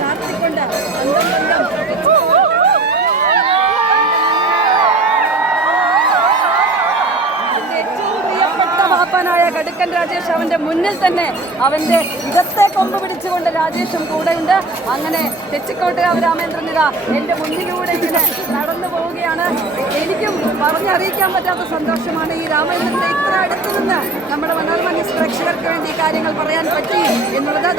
ചാർത്തിക്കൊണ്ട് ായ കടുക്കൻ രാജേഷ് അവന്റെ മുന്നിൽ തന്നെ അവന്റെ ഇടത്തെ കൊമ്പ് പിടിച്ചുകൊണ്ട് രാജേഷും കൂടെയുണ്ട്. അങ്ങനെ തെച്ചിക്കോട്ടുകാവ് രാമേന്ദ്രൻ ഇതാ എന്റെ മുന്നിലൂടെ ഇങ്ങനെ നടന്നു പോവുകയാണ്. എനിക്കും പറഞ്ഞറിയിക്കാൻ പറ്റാത്ത സന്തോഷമാണ് ഈ രാമേന്ദ്രന്റെ ഇത്ര അടുത്ത് നിന്ന് നമ്മുടെ മനോരമ ന്യൂസ് പ്രേക്ഷകർക്ക് വേണ്ടി ഈ കാര്യങ്ങൾ പറയാൻ പറ്റി എന്നുള്ളത്.